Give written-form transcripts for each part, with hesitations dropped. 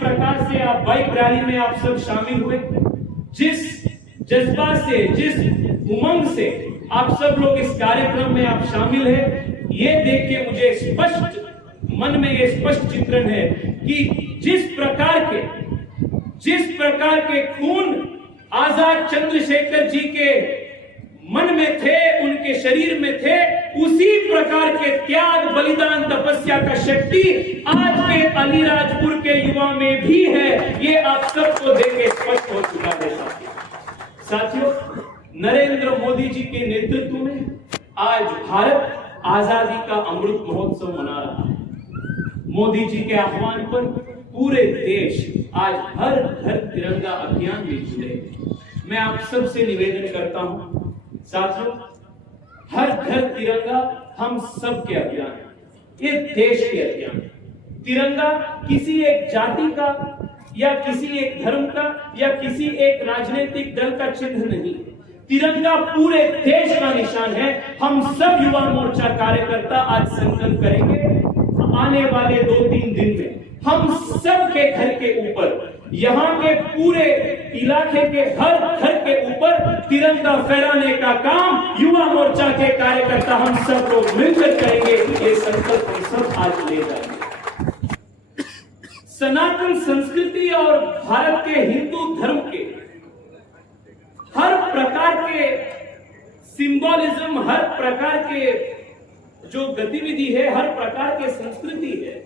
प्रकार से आप बाइक रैली में आप सब शामिल हुए, जिस जज्बा से, जिस उमंग से आप सब लोग इस कार्यक्रम में आप शामिल हैं, ये देख के मुझे स्पष्ट मन में ये स्पष्ट चित्रण है कि जिस प्रकार के खून आजाद चंद्रशेखर जी के मन में थे, उनके शरीर में थे, उसी प्रकार के त्याग, बलिदान, तपस्या का शक्ति आज के अलीराजपुर के युवा में भी है। ये आप सबको देख के स्पष्ट हो चुका है। साथियों, नरेंद्र मोदी जी के नेतृत्व में आज भारत आजादी का अमृत महोत्सव मना रहा है। मोदी जी के आह्वान पर पूरे देश आज हर घर तिरंगा अभियान में जुड़े। मैं आप सबसे निवेदन करता हूं साथियों, हर घर तिरंगा हम सब के अभियान है, ये देश के अभियान है। तिरंगा किसी एक जाति का या किसी एक धर्म का या किसी एक राजनीतिक दल का चिन्ह नहीं, तिरंगा पूरे देश का निशान है। हम सब युवा मोर्चा कार्यकर्ता आज संकल्प करेंगे, आने वाले 2-3 दिन में हम सब के घर के ऊपर, यहाँ के पूरे इलाके के हर घर के ऊपर तिरंगा फहराने का काम युवा मोर्चा के कार्यकर्ता हम सब लोग मिलकर करेंगे। ये संकल्प हम सब आज ले जाएंगे। सनातन संस्कृति और भारत के हिंदू धर्म के हर प्रकार के सिंबोलिज्म, हर प्रकार के जो गतिविधि है, हर प्रकार के संस्कृति है,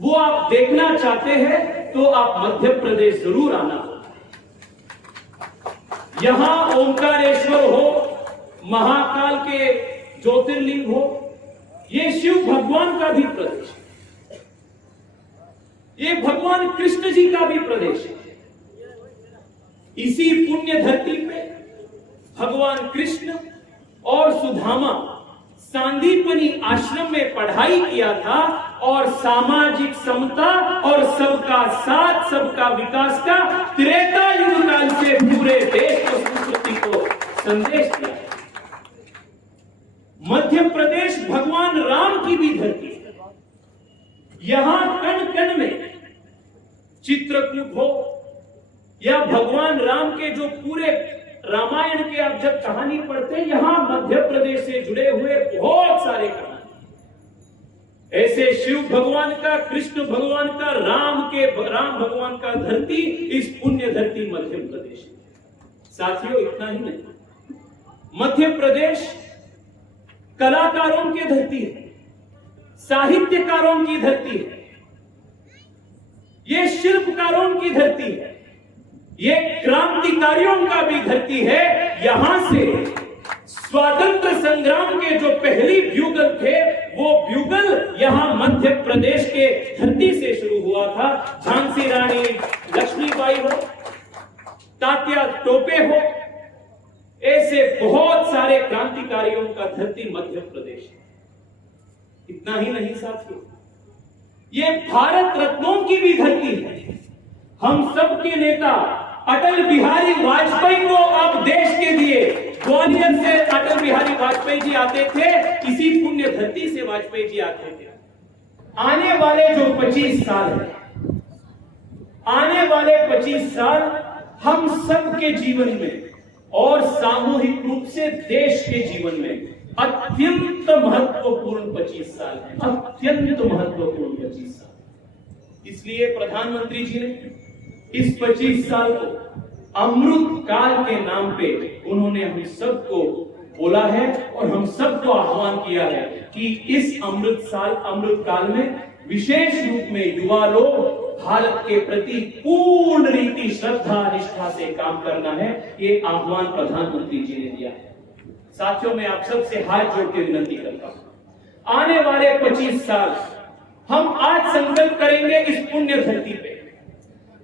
वो आप देखना चाहते हैं तो आप मध्य प्रदेश जरूर आना। यहां ओंकारेश्वर हो, महाकाल के ज्योतिर्लिंग हो, ये शिव भगवान का भी प्रदेश है, ये भगवान कृष्ण जी का भी प्रदेश है। इसी पुण्य धरती पे भगवान कृष्ण और सुदामा सांदीपनी आश्रम में पढ़ाई किया था और सामाजिक समता और सबका साथ, सबका विकास का त्रेता युग काल से पूरे देश को, संस्कृति को संदेश दिया। मध्य प्रदेश भगवान राम की भी धरती है। यहां कण कण में चित्रकूट हो या भगवान राम के जो पूरे रामायण के आप जब कहानी पढ़ते हैं, यहां मध्य प्रदेश से जुड़े हुए बहुत सारे कहानी, ऐसे शिव भगवान का, कृष्ण भगवान का, राम भगवान का धरती, इस पुण्य धरती मध्य प्रदेश। साथियों, इतना ही नहीं, मध्य प्रदेश कलाकारों की धरती है, साहित्यकारों की धरती है, ये शिल्पकारों की धरती है, ये क्रांतिकारियों का भी धरती है। यहां से स्वातंत्र संग्राम के जो पहली ब्यूगल थे, वो ब्यूगल यहां मध्य प्रदेश के धरती से शुरू हुआ था। झांसी रानी लक्ष्मीबाई हो, तात्या टोपे हो, ऐसे बहुत सारे क्रांतिकारियों का धरती मध्य प्रदेश है। इतना ही नहीं साथियों, ये भारत रत्नों की भी धरती है। हम सबके नेता अटल बिहारी वाजपेयी को अब देश के दिए, ग्वालियर से अटल बिहारी वाजपेयी जी आते थे, इसी पुण्य धरती से वाजपेयी जी आते थे। आने वाले जो 25 साल है, आने वाले 25 साल हम सबके जीवन में और सामूहिक रूप से देश के जीवन में अत्यंत महत्वपूर्ण 25 साल है, अत्यंत महत्वपूर्ण 25 साल। इसलिए प्रधानमंत्री जी ने इस 25 साल को अमृत काल के नाम पे उन्होंने हम सबको बोला है और हम सबको आह्वान किया है कि इस अमृत काल में विशेष रूप में युवा लोग भारत के प्रति पूर्ण रीति, श्रद्धा, निष्ठा से काम करना है। ये आह्वान प्रधानमंत्री जी ने दिया है। साथियों, मैं आप सबसे हाथ जोड़ के विनती करता हूं, आने वाले 25 साल हम आज संकल्प करेंगे इस पुण्य धरती पे,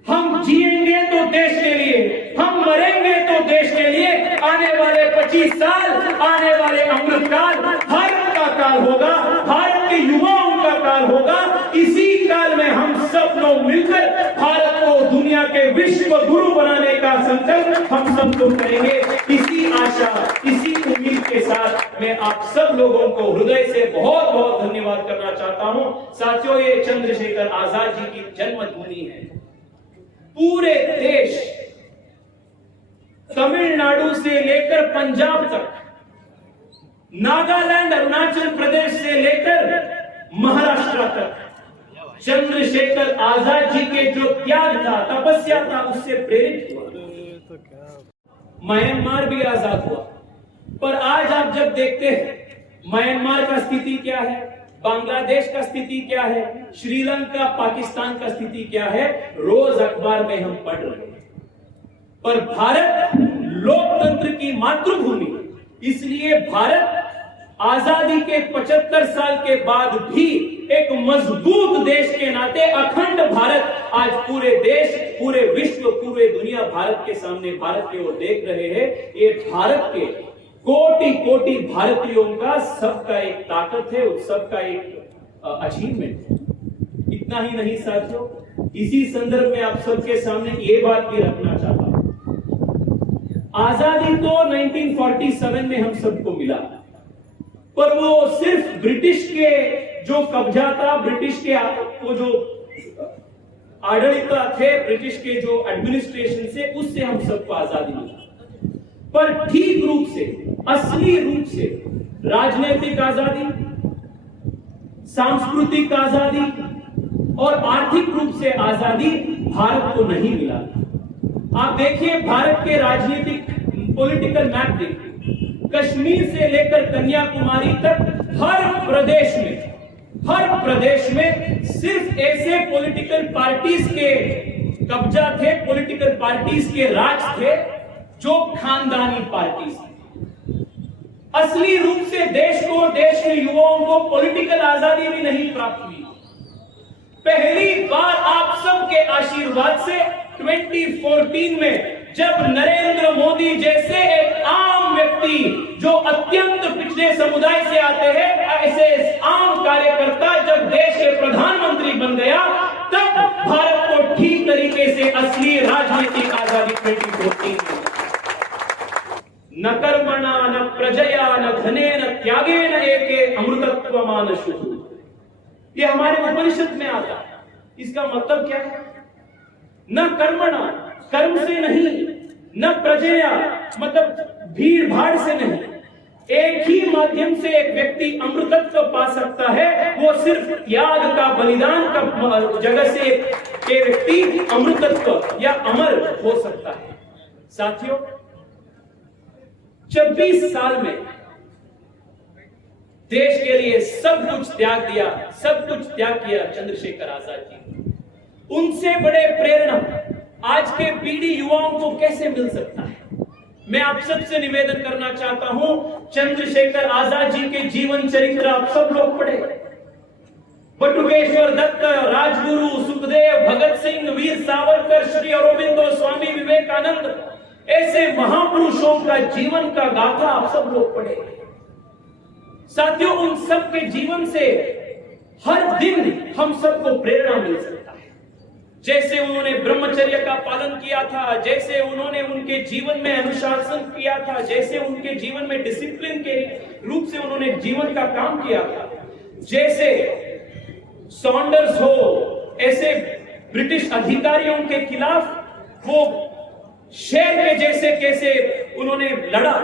हम जिएंगे तो देश के लिए, हम मरेंगे तो देश के लिए। आने वाले 25 साल, आने वाले अमृतकाल भारत का काल होगा, भारत के युवाओं का काल होगा। इसी काल में हम सब लोग मिलकर भारत को दुनिया के विश्व गुरु बनाने का संकल्प हम सब लोग करेंगे। इसी आशा, इसी उम्मीद के साथ मैं आप सब लोगों को हृदय से बहुत बहुत धन्यवाद करना चाहता हूं। साथियों, ये चंद्रशेखर आजाद जी की जन्मभूमि है। पूरे देश, तमिलनाडु से लेकर पंजाब तक, नागालैंड, अरुणाचल प्रदेश से लेकर महाराष्ट्र तक, चंद्रशेखर आजाद जी के जो त्याग था, तपस्या था, उससे प्रेरित हुआ म्यांमार भी आजाद हुआ। पर आज आप जब देखते हैं म्यांमार का स्थिति क्या है, बांग्लादेश का स्थिति क्या है, श्रीलंका, पाकिस्तान का स्थिति क्या है, रोज अखबार में हम पढ़ रहे हैं। पर भारत लोकतंत्र की मातृभूमि, इसलिए भारत आजादी के 75 साल के बाद भी एक मजबूत देश के नाते अखंड भारत आज पूरे देश, पूरे विश्व, पूरे दुनिया भारत के सामने, भारत की ओर देख रहे हैं। ये भारत के कोटि कोटि भारतीयों का सबका एक ताकत है, उस सबका एक अचीवमेंट है। इतना ही नहीं साथियों, इसी संदर्भ में आप सबके सामने ये बात भी रखना चाहता हूं। आजादी तो 1947 में हम सबको मिला, पर वो सिर्फ ब्रिटिश के जो कब्जा था, ब्रिटिश के वो जो आडಳಿತ थे, ब्रिटिश के जो एडमिनिस्ट्रेशन से, उससे हम सबको आजादी मिला। पर ठीक रूप से, असली रूप से राजनीतिक आजादी, सांस्कृतिक आजादी और आर्थिक रूप से आजादी भारत को नहीं मिला। आप देखिए भारत के राजनीतिक पॉलिटिकल मैप देखिए, कश्मीर से लेकर कन्याकुमारी तक हर प्रदेश में सिर्फ ऐसे पॉलिटिकल पार्टीज के कब्जा थे, पॉलिटिकल पार्टीज के राज थे जो खानदानी पार्टीज थे। असली रूप से देश के युवाओं को पॉलिटिकल आजादी भी नहीं प्राप्त हुई। पहली बार आप सबके आशीर्वाद से 2014 में जब नरेंद्र मोदी जैसे एक आम व्यक्ति जो अत्यंत पिछड़े समुदाय से आते हैं, ऐसे आम कार्यकर्ता जब देश के प्रधानमंत्री बन गया, तब भारत को ठीक तरीके से असली राजनीतिक आजादी 2014 में न कर्मणा न प्रजया न धनेन त्यागेन एके अमृतत्वमानशुः, ये हमारे उपनिषद में आता है। इसका मतलब क्या है? न कर्मणा, कर्म से नहीं, न प्रजया मतलब भीड़ भाड़ से नहीं, एक ही माध्यम से एक व्यक्ति अमृतत्व पा सकता है, वो सिर्फ त्याग का, बलिदान का जगह से एक व्यक्ति अमृतत्व या अमर हो सकता है। साथियों, 26 साल में देश के लिए सब कुछ त्याग दिया, सब कुछ त्याग किया चंद्रशेखर आजाद जी। उनसे बड़े प्रेरणा आज के पीढ़ी युवाओं को कैसे मिल सकता है? मैं आप सबसे निवेदन करना चाहता हूं, चंद्रशेखर आजाद जी के जीवन चरित्र आप सब लोग पढ़े। बटुकेश्वर दत्त, राजगुरु, सुखदेव, भगत सिंह, वीर सावरकर, श्री अरबिंदो, स्वामी विवेकानंद, ऐसे महापुरुषों का जीवन का गाथा आप सब लोग पढ़े। साथियों, उन सब के जीवन से हर दिन हम सबको प्रेरणा मिल सकता है। जैसे उन्होंने ब्रह्मचर्य का पालन किया था, जैसे उन्होंने उनके जीवन में अनुशासन किया था, जैसे उनके जीवन में डिसिप्लिन के रूप से उन्होंने जीवन का काम किया था, जैसे सॉन्डर्स हो, ऐसे ब्रिटिश अधिकारियों के खिलाफ वो शेर के जैसे कैसे उन्होंने लड़ा,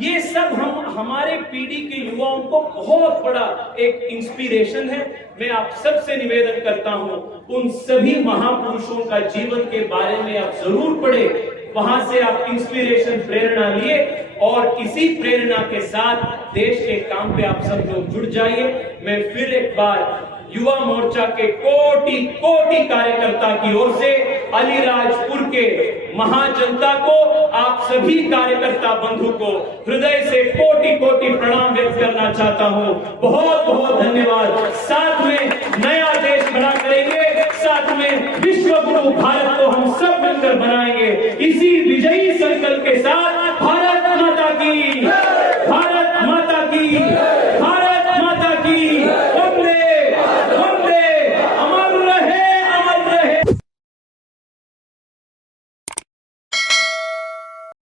ये सब हमारे पीढ़ी के युवाओं को बहुत बड़ा एक इंस्पिरेशन है। मैं आप सबसे निवेदन करता हूं, उन सभी महापुरुषों का जीवन के बारे में आप जरूर पढ़े, वहां से आप इंस्पिरेशन, प्रेरणा लिए और इसी प्रेरणा के साथ देश के काम पे आप सब लोग जुड़ जाइए। मैं फिर एक बार युवा मोर्चा के कोटि कोटि कार्यकर्ता की ओर से अलीराजपुर के महाजनता को, आप सभी कार्यकर्ता बंधु को हृदय से कोटि कोटि प्रणाम व्यक्त करना चाहता हूं। बहुत बहुत धन्यवाद। साथ में नया देश खड़ा करेंगे, साथ में विश्व गुरु भारत को हम सब मिलकर बनाएंगे। इसी विजयी संकल्प के साथ भारत माता की